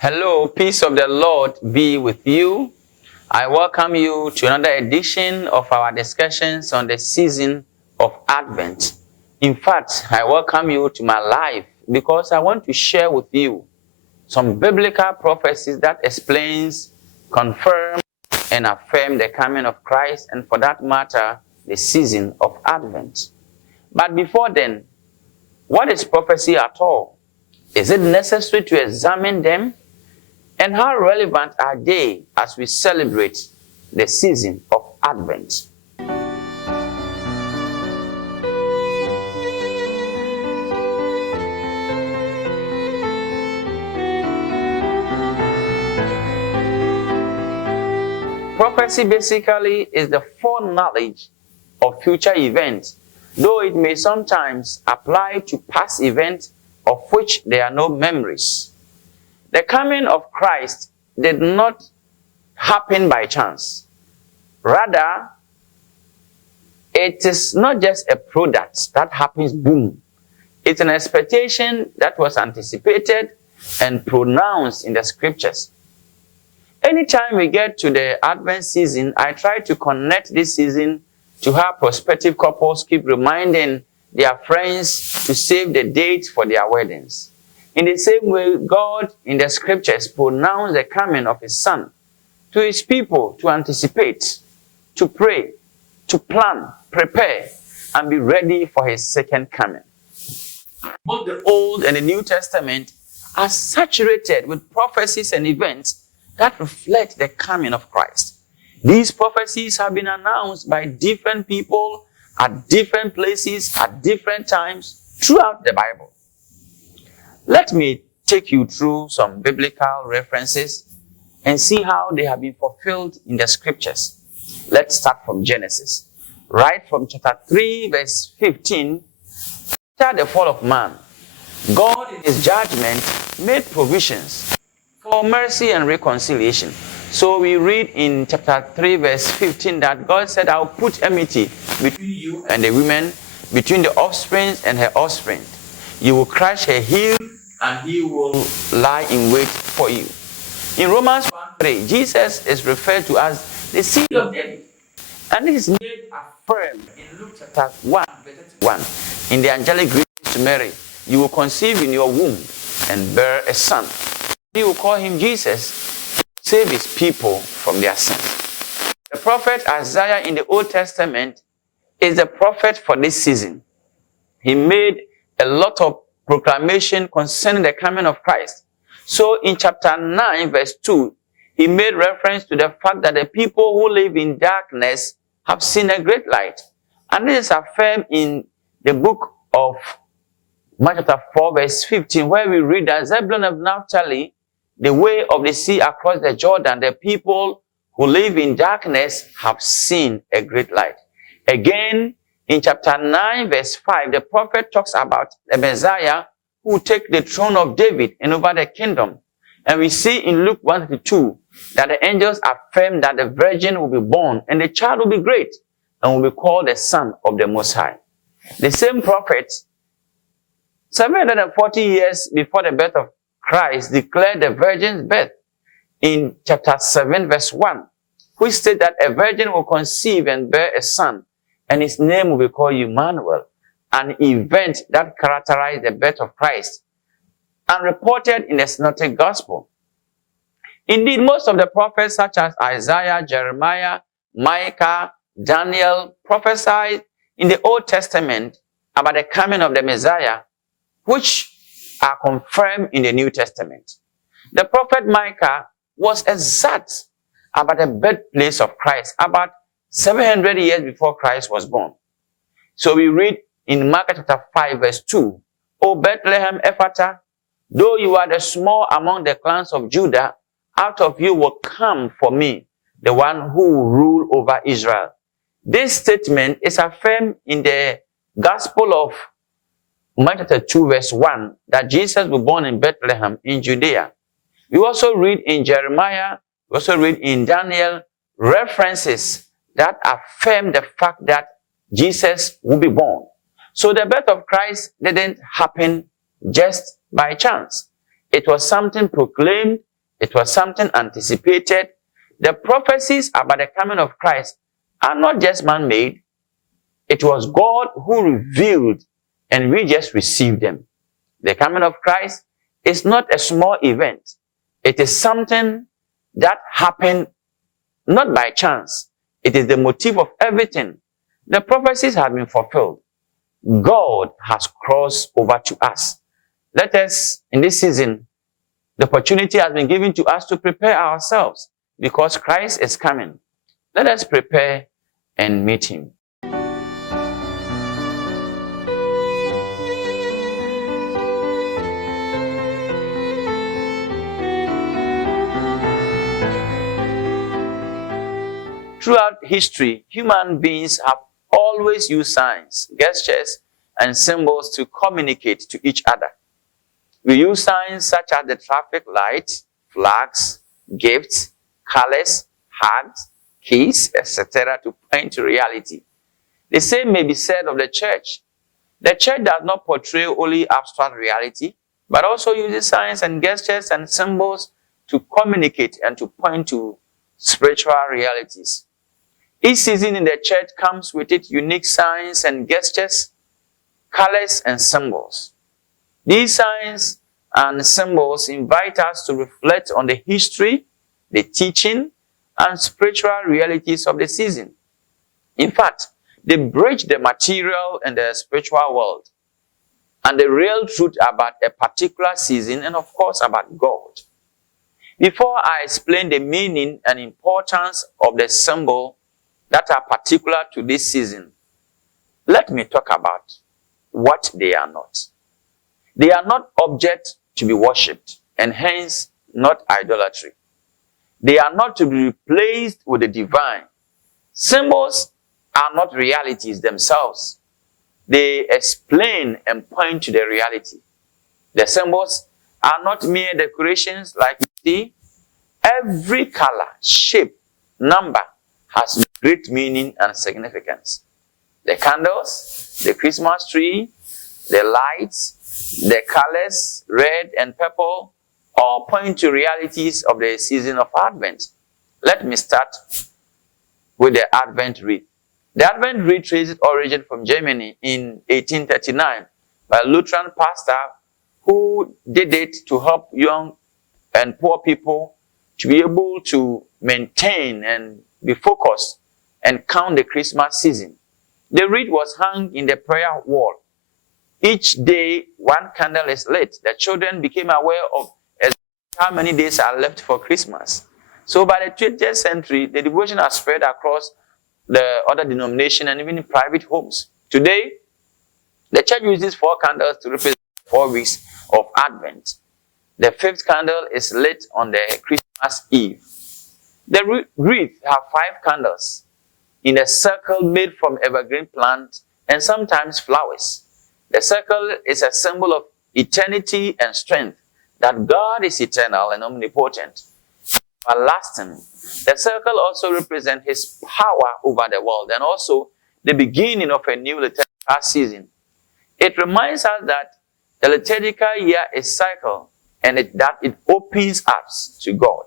Hello, peace of the Lord be with you. I welcome you to another edition of our discussions on the season of Advent. In fact, I welcome you to my life because I want to share with you some biblical prophecies that explains, confirm, and affirm the coming of Christ, and for that matter, the season of Advent. But before then, what is prophecy at all? Is it necessary to examine them? And how relevant are they as we celebrate the season of Advent? Prophecy basically is the foreknowledge of future events, though it may sometimes apply to past events of which there are no memories. The coming of Christ did not happen by chance. Rather, it is not just a product that happens boom. It's an expectation that was anticipated and pronounced in the scriptures. Anytime we get to the Advent season, I try to connect this season to how prospective couples keep reminding their friends to save the date for their weddings. In the same way, God in the scriptures pronounced the coming of his Son to his people to anticipate, to pray, to plan, prepare, and be ready for his second coming. Both the Old and the New Testament are saturated with prophecies and events that reflect the coming of Christ. These prophecies have been announced by different people at different places at different times throughout the Bible. Let me take you through some biblical references and see how they have been fulfilled in the scriptures. Let's start from Genesis. Right from chapter 3, verse 15, after the fall of man, God in his judgment made provisions for mercy and reconciliation. So we read in chapter 3, verse 15 that God said, I'll put enmity between you and the women, between the offspring and her offspring. You will crush her heel, and he will lie in wait for you. In Romans 1:3, Jesus is referred to as the seed of David. And this is made affirmed in Luke chapter 1, verse 1. In the angelic greetings to Mary, you will conceive in your womb and bear a son. You will call him Jesus, save his people from their sins. The prophet Isaiah in the Old Testament is the prophet for this season. He made a lot of proclamation concerning the coming of Christ. So in chapter 9, verse 2, he made reference to the fact that the people who live in darkness have seen a great light. And this is affirmed in the book of Mark chapter 4, verse 15, where we read that Zebulun of Naphtali, the way of the sea across the Jordan, the people who live in darkness have seen a great light. Again, in chapter 9, verse 5, the prophet talks about the Messiah who will take the throne of David and over the kingdom. And we see in Luke 1:2 that the angels affirm that the virgin will be born and the child will be great and will be called the Son of the Most High. The same prophet, 740 years before the birth of Christ, declared the virgin's birth in chapter 7, verse 1, which states that a virgin will conceive and bear a son, and his name will be called Emmanuel, an event that characterized the birth of Christ and reported in the Synoptic Gospel. Indeed, most of the prophets such as Isaiah, Jeremiah, Micah, Daniel prophesied in the Old Testament about the coming of the Messiah, which are confirmed in the New Testament. The prophet Micah was exact about the birthplace of Christ, about 700 years before Christ was born. So we read in Mark chapter 5, verse 2, O Bethlehem Ephratah, though you are the small among the clans of Judah, out of you will come for me the one who will rule over Israel. This statement is affirmed in the Gospel of Mark chapter 2, verse 1, that Jesus was born in Bethlehem in Judea. We also read in Jeremiah, we also read in Daniel, references that affirm the fact that Jesus will be born. So the birth of Christ didn't happen just by chance. It was something proclaimed It was something anticipated. The prophecies about the coming of Christ are not just man-made. It was God who revealed, and we just received them. The coming of Christ is not a small event. It is something that happened not by chance. It is the motive of everything. The prophecies have been fulfilled. God has crossed over to us. Let us, in this season, the opportunity has been given to us to prepare ourselves because Christ is coming. Let us prepare and meet him. Throughout history, human beings have always used signs, gestures, and symbols to communicate to each other. We use signs such as the traffic lights, flags, gifts, colors, hugs, keys, etc. to point to reality. The same may be said of the church. The church does not portray only abstract reality, but also uses signs and gestures and symbols to communicate and to point to spiritual realities. Each season in the church comes with its unique signs and gestures, colors and symbols. These signs and symbols invite us to reflect on the history, the teaching, and spiritual realities of the season. In fact, they bridge the material and the spiritual world and the real truth about a particular season and, of course, about God. Before I explain the meaning and importance of the symbol that are particular to this season, let me talk about what they are not. They are not objects to be worshipped, and hence not idolatry. They are not to be replaced with the divine. Symbols are not realities themselves. They explain and point to the reality. The symbols are not mere decorations like you see. Every color, shape, number has great meaning and significance. The candles, the Christmas tree, the lights, the colors, red and purple, all point to realities of the season of Advent. Let me start with the Advent wreath. The Advent wreath traces its origin from Germany in 1839 by a Lutheran pastor who did it to help young and poor people to be able to maintain and be focused and count the Christmas season. The wreath was hung in the prayer wall. Each day, one candle is lit. The children became aware of how many days are left for Christmas. So by the 20th century, the devotion has spread across the other denominations and even in private homes. Today, the church uses 4 candles to represent 4 weeks of Advent. The 5th candle is lit on the Christmas Eve. The wreath have 5 candles in a circle made from evergreen plants and sometimes flowers. The circle is a symbol of eternity and strength, that God is eternal and omnipotent, everlasting. The circle also represents his power over the world and also the beginning of a new liturgical season. It reminds us that the liturgical year is cycle and that it opens us to God.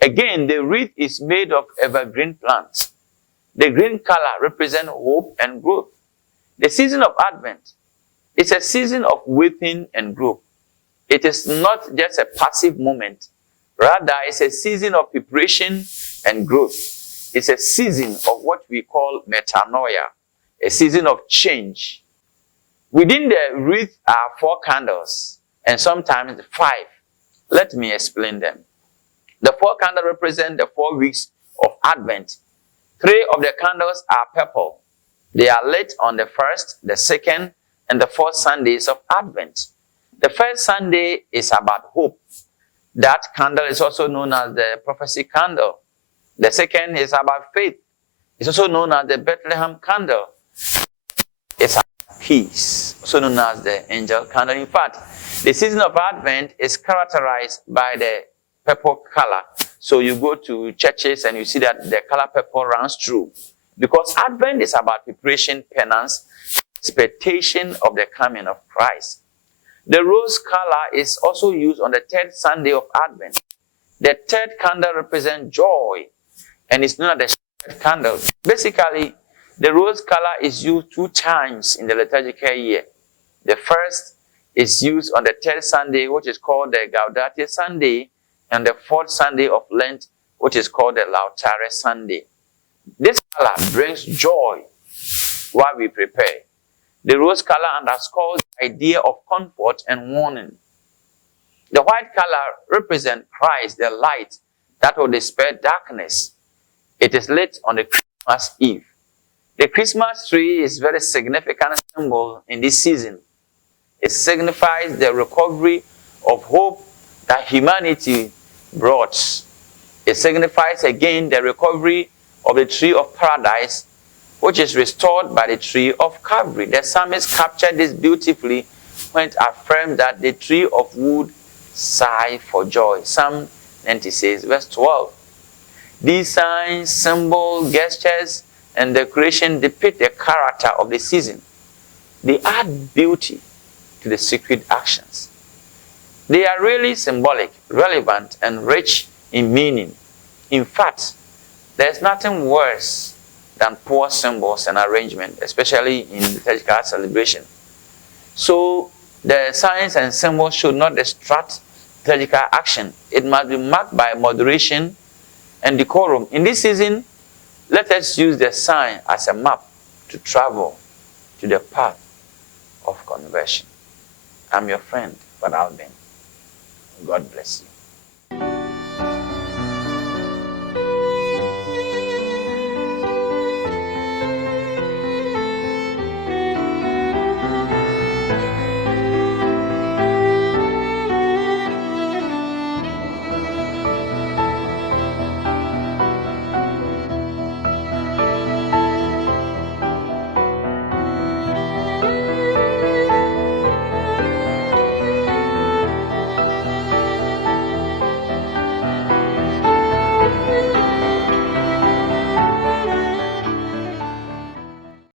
Again, the wreath is made of evergreen plants. The green color represents hope and growth. The season of Advent is a season of waiting and growth. It is not just a passive moment. Rather, it's a season of preparation and growth. It's a season of what we call metanoia, a season of change. Within the wreath are 4 candles and sometimes 5. Let me explain them. The 4 candles represent the 4 weeks of Advent. 3 of the candles are purple. They are lit on the 1st, the 2nd, and the 4th Sundays of Advent. The first Sunday is about hope. That candle is also known as the prophecy candle. The second is about faith. It's also known as the Bethlehem candle. It's about peace, also known as the angel candle. In fact, the season of Advent is characterized by the purple color. So you go to churches and you see that the color purple runs through. Because Advent is about preparation, penance, expectation of the coming of Christ. The rose color is also used on the 3rd Sunday of Advent. The third candle represents joy and is known as the shepherd candle. Basically, the rose color is used 2 times in the liturgical year. The first is used on the third Sunday, which is called the Gaudete Sunday, and the fourth Sunday of Lent, which is called the Lautare Sunday. This color brings joy while we prepare. The rose color underscores the idea of comfort and warning. The white color represents Christ, the light that will dispel darkness. It is lit on the Christmas Eve. The Christmas tree is a very significant symbol in this season. It signifies the recovery of hope that humanity brought. It signifies again the recovery of the tree of paradise, which is restored by the tree of Calvary. The psalmist captured this beautifully when it affirmed that the tree of wood sigh for joy. Psalm 96, verse 12. These signs, symbols, gestures, and decoration depict the character of the season. They add beauty to the sacred actions. They are really symbolic, relevant, and rich in meaning. In fact, there's nothing worse than poor symbols and arrangement, especially in liturgical celebration. So the signs and symbols should not distract liturgical action. It must be marked by moderation and decorum. In this season, let us use the sign as a map to travel to the path of conversion. I'm your friend, Father Alben. God bless you.